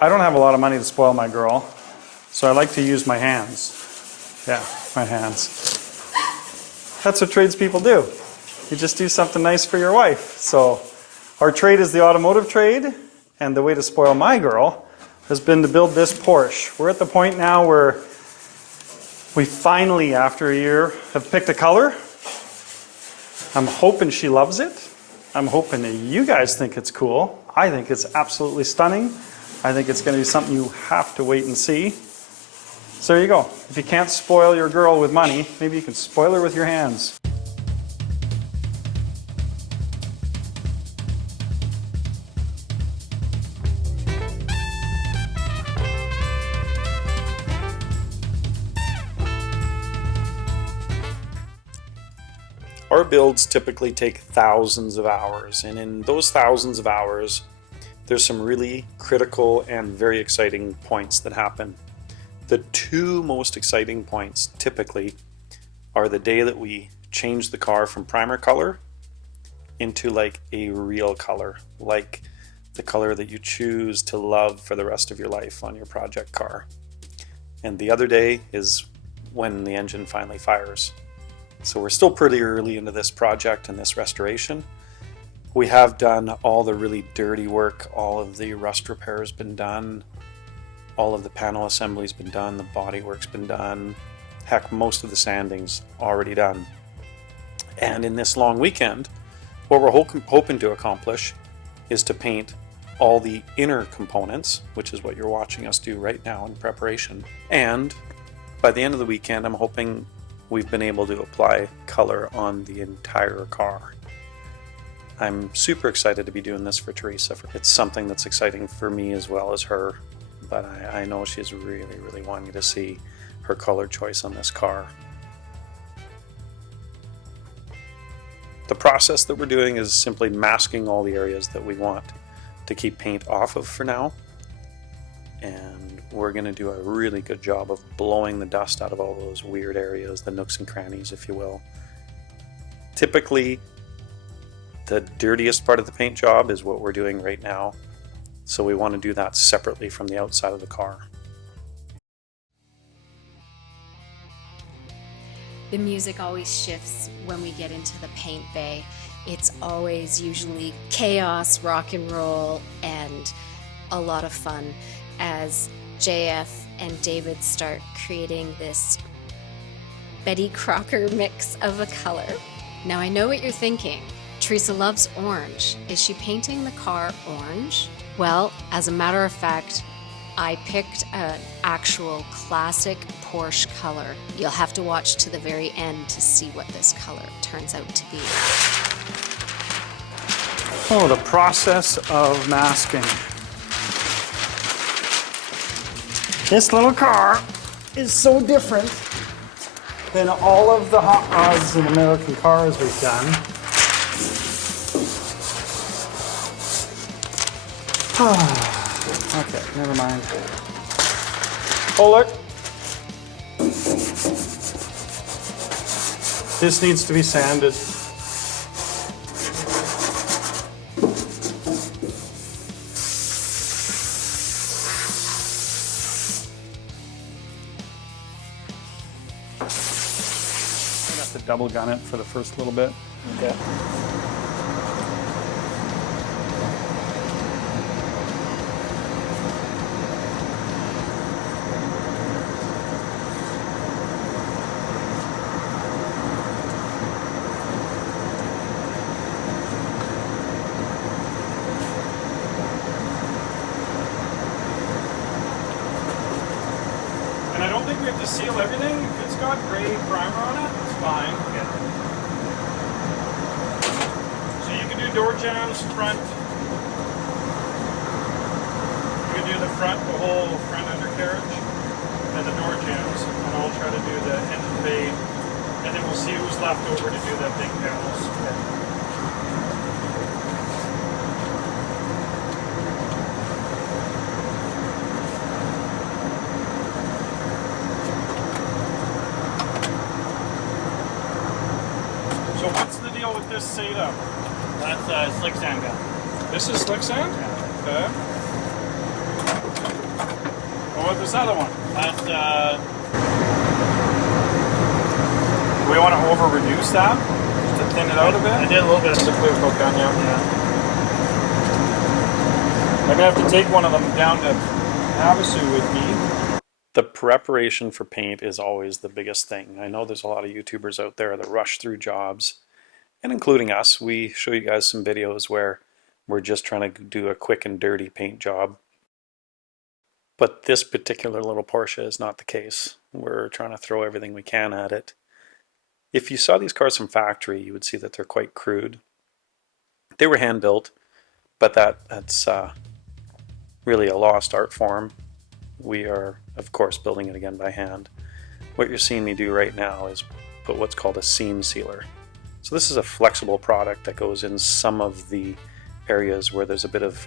I don't have a lot of money to spoil my girl, so I like to use my hands. Yeah, my hands. That's what tradespeople do. You just do something nice for your wife. So our trade is the automotive trade, and the way to spoil my girl has been to build this Porsche. We're at the point now where we finally, after a year, have picked a color. I'm hoping she loves it. I'm hoping that you guys think it's cool. I think it's absolutely stunning. I think it's going to be something you have to wait and see. So there you go. If you can't spoil your girl with money, maybe you can spoil her with your hands. Our builds typically take thousands of hours, and in those thousands of hours, there's some really critical and very exciting points that happen. The two most exciting points typically are the day that we change the car from primer color into like a real color, like the color that you choose to love for the rest of your life on your project car. And the other day is when the engine finally fires. So we're still pretty early into this project and this restoration. We have done all the really dirty work. All of the rust repair has been done. All of the panel assembly's been done. The body work's been done. Heck, most of the sanding's already done. And in this long weekend, what we're hoping to accomplish is to paint all the inner components, which is what you're watching us do right now in preparation. And by the end of the weekend, I'm hoping we've been able to apply color on the entire car. I'm super excited to be doing this for Teresa. It's something that's exciting for me as well as her, but I know she's really, really wanting to see her color choice on this car. The process that we're doing is simply masking all the areas that we want to keep paint off of for now. And we're going to do a really good job of blowing the dust out of all those weird areas, the nooks and crannies, if you will. Typically, the dirtiest part of the paint job is what we're doing right now. So we want to do that separately from the outside of the car. The music always shifts when we get into the paint bay. It's always usually chaos, rock and roll, and a lot of fun as JF and David start creating this Betty Crocker mix of a color. Now I know what you're thinking. Teresa loves orange. Is she painting the car orange? Well, as a matter of fact, I picked an actual classic Porsche color. You'll have to watch to the very end to see what this color turns out to be. Oh, the process of masking. This little car is so different than all of the hot rods and American cars we've done. Okay, never mind. Oh, look. This needs to be sanded. Double gun it for the first little bit. Okay. And I don't think we have to seal everything. If it's got gray primer on it, it's fine. Okay. So you can do door jambs, front. You can do the front, the whole front undercarriage, and the door jambs. And I'll try to do the engine bay, and then we'll see who's left over to do the big panels. Okay. So what's the deal with this setup? That's slick sand gun. This is slick sand? Yeah. Okay. about this other one? That's, Do we want to over reduce that? Just to thin it out a bit? I did a little bit of Just a clear coat down, yeah. yeah. I'm gonna have to take one of them down to Havasu with me. The preparation for paint is always the biggest thing. I know there's a lot of YouTubers out there that rush through jobs, and including us. We show you guys some videos where we're just trying to do a quick and dirty paint job. But this particular little Porsche is not the case. We're trying to throw everything we can at it. If you saw these cars from factory, you would see that they're quite crude. They were hand built, but that's really a lost art form. We are, of course, building it again by hand. What you're seeing me do right now is put what's called a seam sealer. So this is a flexible product that goes in some of the areas where there's a bit of,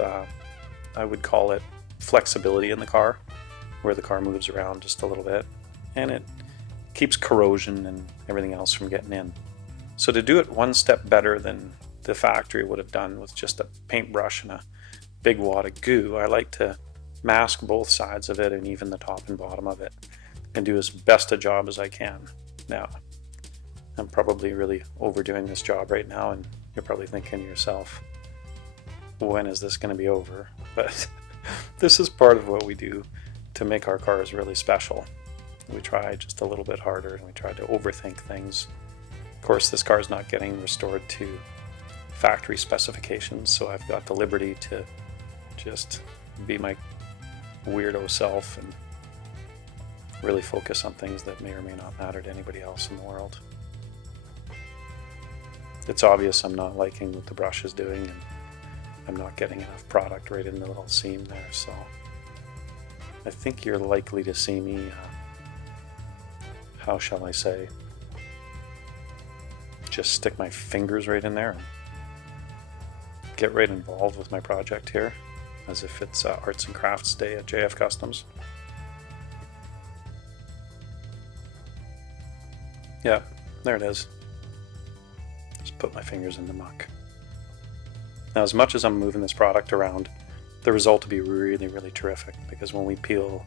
I would call it flexibility in the car, where the car moves around just a little bit, and it keeps corrosion and everything else from getting in. So to do it one step better than the factory would have done with just a paintbrush and a big wad of goo, I like to mask both sides of it and even the top and bottom of it and do as best a job as I can. Now, I'm probably really overdoing this job right now, and you're probably thinking to yourself, when is this going to be over? But this is part of what we do to make our cars really special. We try just a little bit harder, and we try to overthink things. Of course, this car is not getting restored to factory specifications, so I've got the liberty to just be my weirdo self and really focus on things that may or may not matter to anybody else in the world. It's obvious I'm not liking what the brush is doing, and I'm not getting enough product right in the little seam there, so I think you're likely to see me, how shall I say, just stick my fingers right in there and get right involved with my project here, as if it's Arts and Crafts Day at JF Customs. Yeah, there it is. Just put my fingers in the muck. Now, as much as I'm moving this product around, the result will be really, really terrific, because when we peel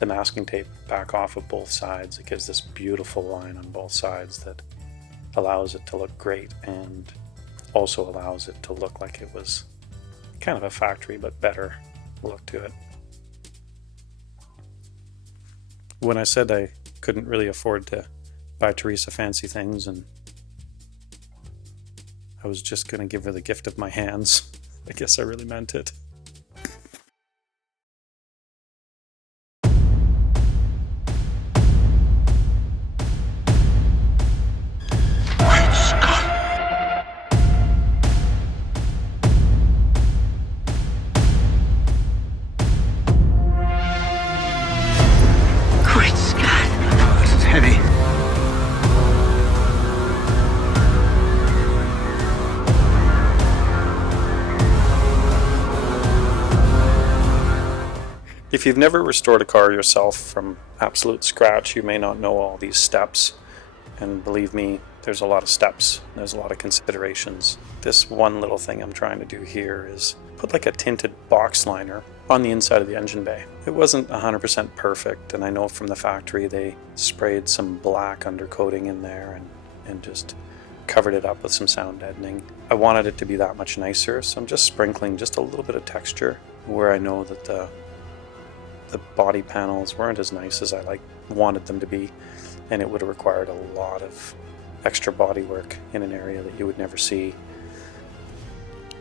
the masking tape back off of both sides, it gives this beautiful line on both sides that allows it to look great and also allows it to look like it was kind of a factory but better look to it. When I said I couldn't really afford to buy Teresa fancy things and I was just going to give her the gift of my hands, I guess I really meant it. If you've never restored a car yourself from absolute scratch, you may not know all these steps. And believe me, there's a lot of steps. There's a lot of considerations. This one little thing I'm trying to do here is put like a tinted box liner on the inside of the engine bay. It wasn't 100% perfect, and I know from the factory they sprayed some black undercoating in there and just covered it up with some sound deadening. I wanted it to be that much nicer, so I'm just sprinkling just a little bit of texture where I know that the body panels weren't as nice as I wanted them to be, and it would have required a lot of extra body work in an area that you would never see.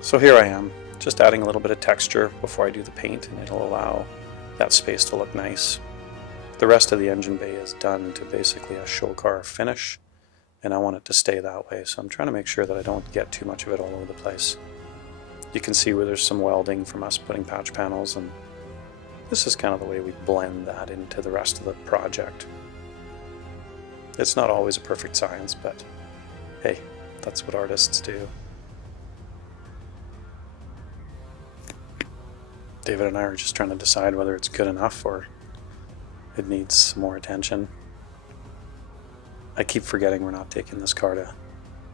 So here I am, just adding a little bit of texture before I do the paint, and it'll allow that space to look nice. The rest of the engine bay is done to basically a show car finish, and I want it to stay that way, so I'm trying to make sure that I don't get too much of it all over the place. You can see where there's some welding from us putting patch panels, and this is kind of the way we blend that into the rest of the project. It's not always a perfect science, but hey, that's what artists do. David and I are just trying to decide whether it's good enough or it needs some more attention. I keep forgetting we're not taking this car to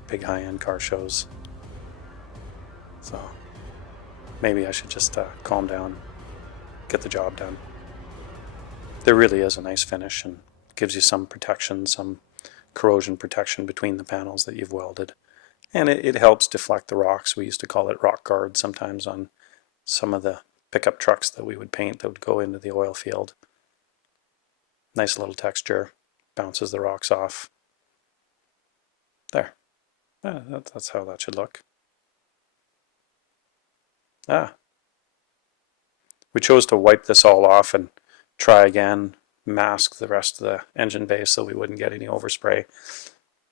big high-end car shows. So maybe I should just calm down, get the job done. there really is a nice finish and gives you some protection, some corrosion protection between the panels that you've welded. And it helps deflect the rocks. We used to call it rock guard sometimes on some of the pickup trucks that we would paint that would go into the oil field. Nice little texture, bounces the rocks off. There. That's how that should look. We chose to wipe this all off and try again, mask the rest of the engine bay so we wouldn't get any overspray,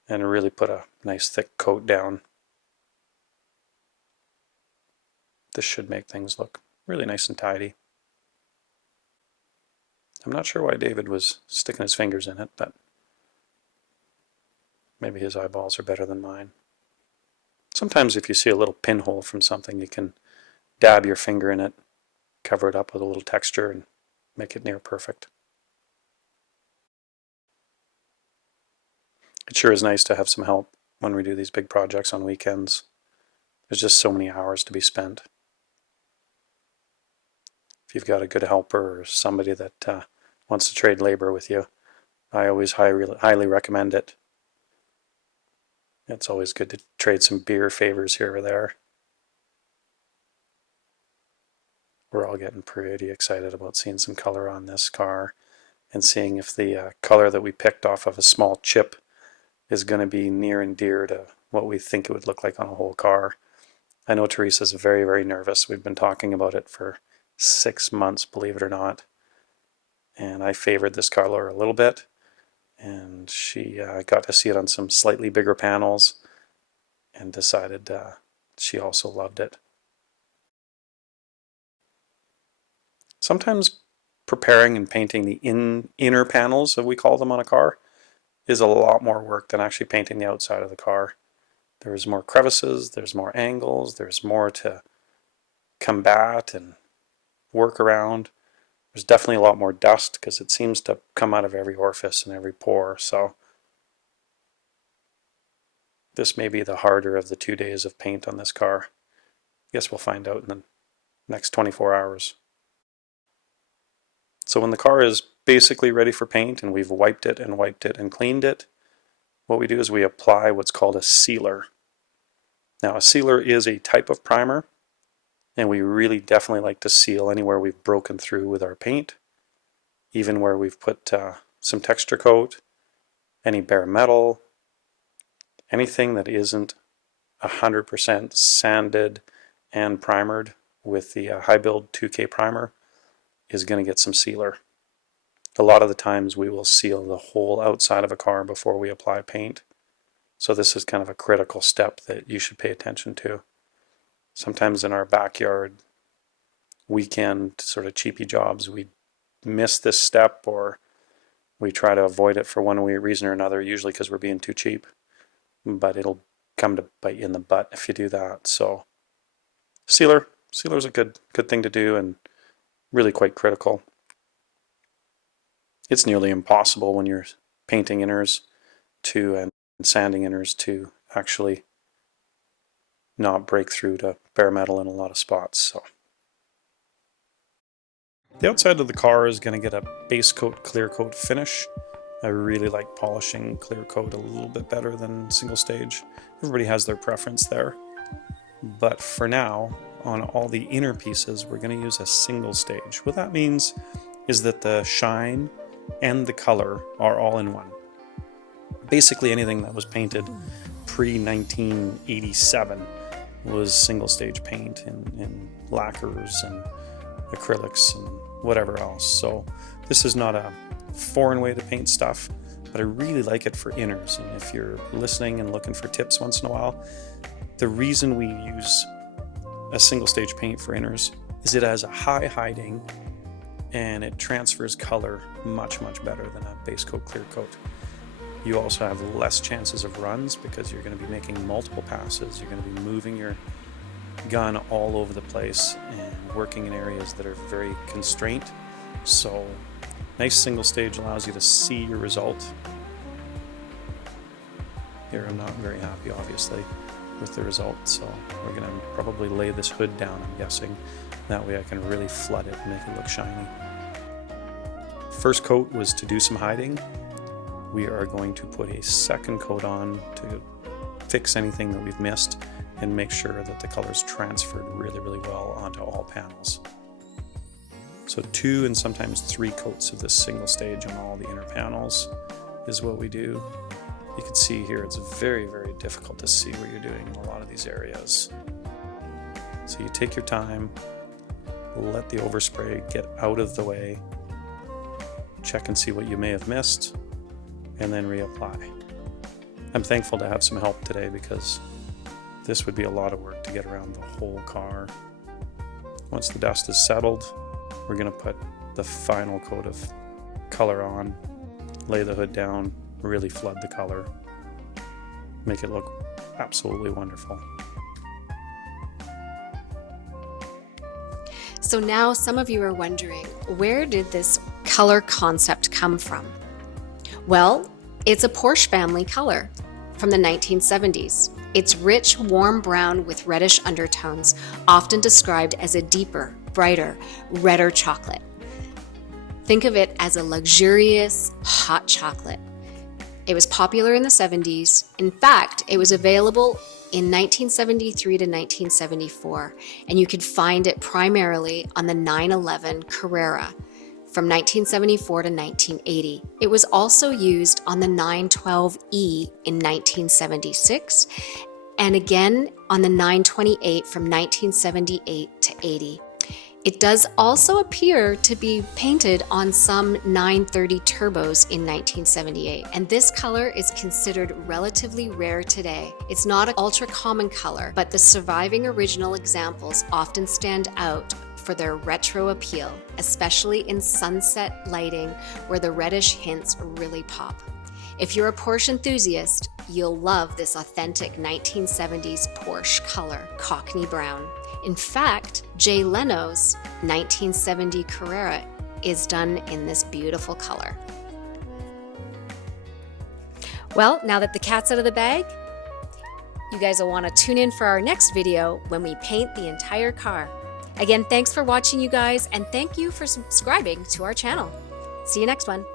and really put a nice thick coat down. This should make things look really nice and tidy. I'm not sure why David was sticking his fingers in it, but maybe his eyeballs are better than mine. Sometimes if you see a little pinhole from something, you can dab your finger in it, cover it up with a little texture, and make it near perfect. It sure is nice to have some help when we do these big projects on weekends. There's just so many hours to be spent. If you've got a good helper or somebody that wants to trade labor with you, I always highly recommend it. It's always good to trade some beer favors here or there. We're all getting pretty excited about seeing some color on this car and seeing if the color that we picked off of a small chip is going to be near and dear to what we think it would look like on a whole car. I know Teresa's very, very nervous. We've been talking about it for 6 months, believe it or not. And I favored this color a little bit, and she got to see it on some slightly bigger panels and decided she also loved it. Sometimes preparing and painting the inner panels, as we call them on a car, is a lot more work than actually painting the outside of the car. There's more crevices, there's more angles, there's more to combat and work around. There's definitely a lot more dust because it seems to come out of every orifice and every pore. So this may be the harder of the 2 days of paint on this car. I guess we'll find out in the next 24 hours. So when the car is basically ready for paint and we've wiped it and cleaned it, what we do is we apply what's called a sealer. Now a sealer is a type of primer, and we really definitely like to seal anywhere we've broken through with our paint, even where we've put some texture coat, any bare metal, anything that isn't 100% sanded and primered with the high build 2K primer is going to get some sealer. A lot of the times we will seal the whole outside of a car before we apply paint. So this is kind of a critical step that you should pay attention to. Sometimes in our backyard weekend sort of cheapy jobs, we miss this step or we try to avoid it for one reason or another, usually because we're being too cheap. But it'll come to bite you in the butt if you do that. So sealer's a good thing to do and really quite critical. It's nearly impossible when you're painting inners and sanding inners to actually not break through to bare metal in a lot of spots. So the outside of the car is going to get a base coat, clear coat finish. I really like polishing clear coat a little bit better than single stage. Everybody has their preference there. But for now, on all the inner pieces, we're going to use a single stage. What that means is that the shine and the color are all in one. Basically anything that was painted pre-1987 was single stage paint in lacquers and acrylics and whatever else. So this is not a foreign way to paint stuff, but I really like it for inners. And if you're listening and looking for tips once in a while, the reason we use a single stage paint for inners is it has a high hiding and it transfers color much better than a base coat clear coat. You also have less chances of runs because you're going to be making multiple passes. You're going to be moving your gun all over the place and working in areas that are very constrained. So nice single stage allows you to see your result. Here I'm not very happy obviously with the result, so we're going to probably lay this hood down, I'm guessing. That way I can really flood it and make it look shiny. first coat was to do some hiding. We are going to put a second coat on to fix anything that we've missed and make sure that the color's transferred really, really well onto all panels. So 2 and sometimes 3 coats of this single stage on all the inner panels is what we do. You can see here it's very, very difficult to see what you're doing in a lot of these areas. So you take your time, let the overspray get out of the way, check and see what you may have missed, and then reapply. I'm thankful to have some help today because this would be a lot of work to get around the whole car. Once the dust is settled, we're going to put the final coat of color on, lay the hood down, really flood the color, make it look absolutely wonderful. So now some of you are wondering, where did this color concept come from? Well, it's a Porsche family color from the 1970s. It's rich, warm brown with reddish undertones, often described as a deeper, brighter, redder chocolate. Think of it as a luxurious, hot chocolate. It was popular in the 70s. In fact, it was available in 1973 to 1974, and you could find it primarily on the 911 Carrera from 1974 to 1980. It was also used on the 912E in 1976, and again on the 928 from 1978 to 80. It does also appear to be painted on some 930 turbos in 1978, and this color is considered relatively rare today. It's not an ultra common color, but the surviving original examples often stand out for their retro appeal, especially in sunset lighting where the reddish hints really pop. If you're a Porsche enthusiast, you'll love this authentic 1970s Porsche color, Cockney brown. In fact, Jay Leno's 1970 Carrera is done in this beautiful color. Well, now that the cat's out of the bag, you guys will want to tune in for our next video when we paint the entire car. Again, thanks for watching, you guys, and thank you for subscribing to our channel. See you next one.